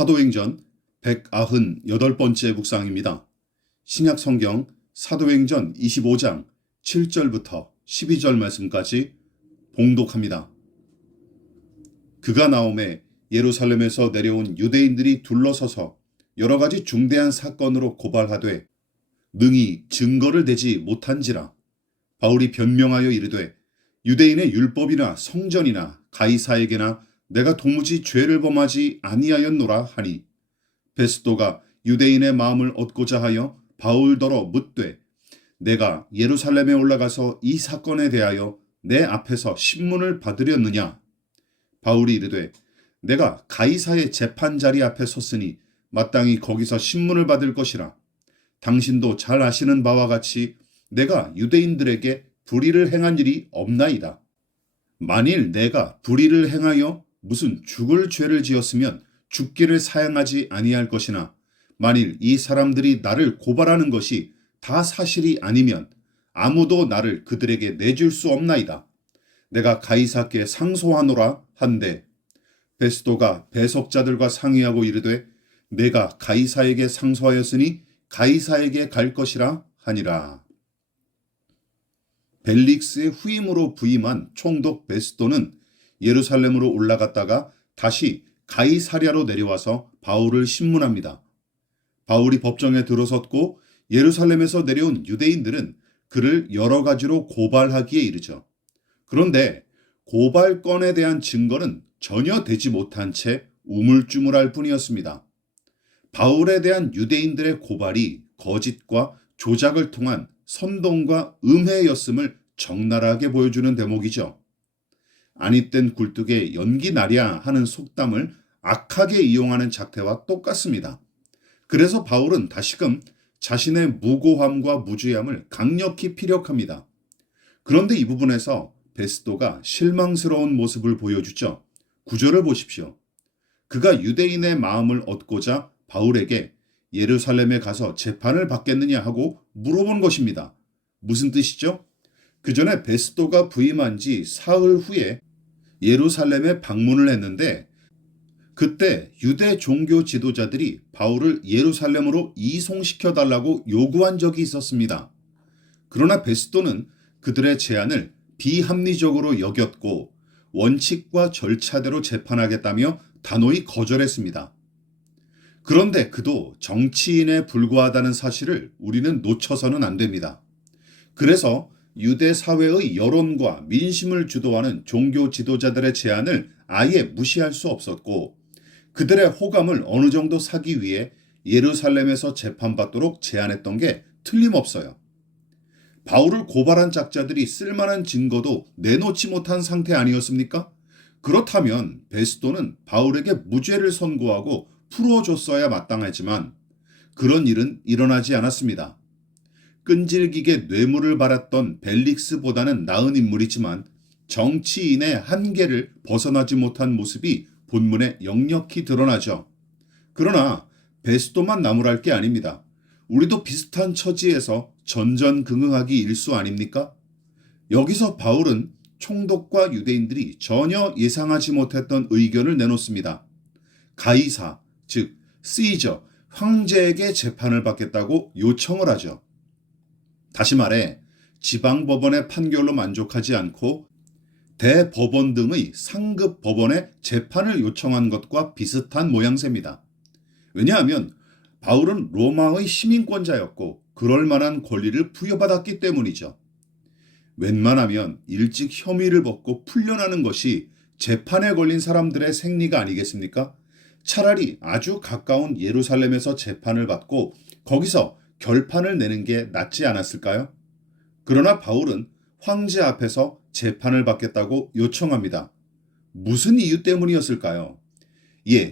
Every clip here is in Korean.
사도행전 198번째 묵상입니다. 신약 성경 사도행전 25장 7절부터 12절 말씀까지 봉독합니다. 그가 나오매 예루살렘에서 내려온 유대인들이 둘러서서 여러 가지 중대한 사건으로 고발하되 능히 증거를 대지 못한지라. 바울이 변명하여 이르되 유대인의 율법이나 성전이나 가이사에게나 내가 도무지 죄를 범하지 아니하였노라 하니, 베스도가 유대인의 마음을 얻고자 하여 바울더러 묻되 내가 예루살렘에 올라가서 이 사건에 대하여 내 앞에서 신문을 받으렸느냐. 바울이 이르되 내가 가이사의 재판 자리 앞에 섰으니 마땅히 거기서 신문을 받을 것이라. 당신도 잘 아시는 바와 같이 내가 유대인들에게 불의를 행한 일이 없나이다. 만일 내가 불의를 행하여 무슨 죽을 죄를 지었으면 죽기를 사양하지 아니할 것이나, 만일 이 사람들이 나를 고발하는 것이 다 사실이 아니면 아무도 나를 그들에게 내줄 수 없나이다. 내가 가이사께 상소하노라 한데, 베스도가 배석자들과 상의하고 이르되 내가 가이사에게 상소하였으니 가이사에게 갈 것이라 하니라. 벨릭스의 후임으로 부임한 총독 베스도는 예루살렘으로 올라갔다가 다시 가이사랴로 내려와서 바울을 신문합니다. 바울이 법정에 들어섰고 예루살렘에서 내려온 유대인들은 그를 여러 가지로 고발하기에 이르죠. 그런데 고발건에 대한 증거는 전혀 되지 못한 채 우물쭈물할 뿐이었습니다. 바울에 대한 유대인들의 고발이 거짓과 조작을 통한 선동과 음해였음을 적나라하게 보여주는 대목이죠. 아니땐 굴뚝에 연기 나랴 하는 속담을 악하게 이용하는 작태와 똑같습니다. 그래서 바울은 다시금 자신의 무고함과 무주함을 강력히 피력합니다. 그런데 이 부분에서 베스도가 실망스러운 모습을 보여주죠. 9절을 보십시오. 그가 유대인의 마음을 얻고자 바울에게 예루살렘에 가서 재판을 받겠느냐 하고 물어본 것입니다. 무슨 뜻이죠? 그 전에 베스도가 부임한 지 사흘 후에 예루살렘에 방문을 했는데, 그때 유대 종교 지도자들이 바울을 예루살렘으로 이송시켜 달라고 요구한 적이 있었습니다. 그러나 베스도는 그들의 제안을 비합리적으로 여겼고 원칙과 절차대로 재판하겠다며 단호히 거절했습니다. 그런데 그도 정치인에 불과하다는 사실을 우리는 놓쳐서는 안 됩니다. 그래서 유대 사회의 여론과 민심을 주도하는 종교 지도자들의 제안을 아예 무시할 수 없었고, 그들의 호감을 어느 정도 사기 위해 예루살렘에서 재판받도록 제안했던 게 틀림없어요. 바울을 고발한 작자들이 쓸만한 증거도 내놓지 못한 상태 아니었습니까? 그렇다면 베스도는 바울에게 무죄를 선고하고 풀어줬어야 마땅하지만 그런 일은 일어나지 않았습니다. 끈질기게 뇌물을 받았던 벨릭스보다는 나은 인물이지만 정치인의 한계를 벗어나지 못한 모습이 본문에 역력히 드러나죠. 그러나 베스도만 나무랄 게 아닙니다. 우리도 비슷한 처지에서 전전긍긍하기 일수 아닙니까? 여기서 바울은 총독과 유대인들이 전혀 예상하지 못했던 의견을 내놓습니다. 가이사, 즉 시저, 황제에게 재판을 받겠다고 요청을 하죠. 다시 말해 지방법원의 판결로 만족하지 않고 대법원 등의 상급 법원에 재판을 요청한 것과 비슷한 모양새입니다. 왜냐하면 바울은 로마의 시민권자였고 그럴 만한 권리를 부여받았기 때문이죠. 웬만하면 일찍 혐의를 벗고 풀려나는 것이 재판에 걸린 사람들의 생리가 아니겠습니까? 차라리 아주 가까운 예루살렘에서 재판을 받고 거기서 결판을 내는 게 낫지 않았을까요? 그러나 바울은 황제 앞에서 재판을 받겠다고 요청합니다. 무슨 이유 때문이었을까요?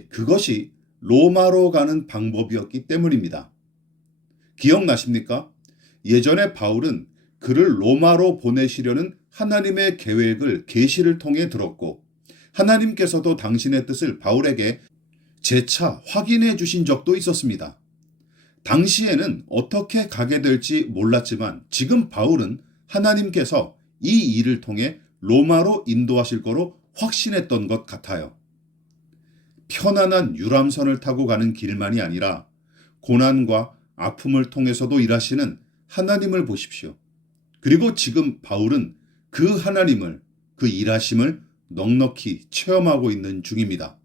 그것이 로마로 가는 방법이었기 때문입니다. 기억나십니까? 예전에 바울은 그를 로마로 보내시려는 하나님의 계획을 계시를 통해 들었고, 하나님께서도 당신의 뜻을 바울에게 재차 확인해 주신 적도 있었습니다. 당시에는 어떻게 가게 될지 몰랐지만 지금 바울은 하나님께서 이 일을 통해 로마로 인도하실 거로 확신했던 것 같아요. 편안한 유람선을 타고 가는 길만이 아니라 고난과 아픔을 통해서도 일하시는 하나님을 보십시오. 그리고 지금 바울은 그 하나님을, 그 일하심을 넉넉히 체험하고 있는 중입니다.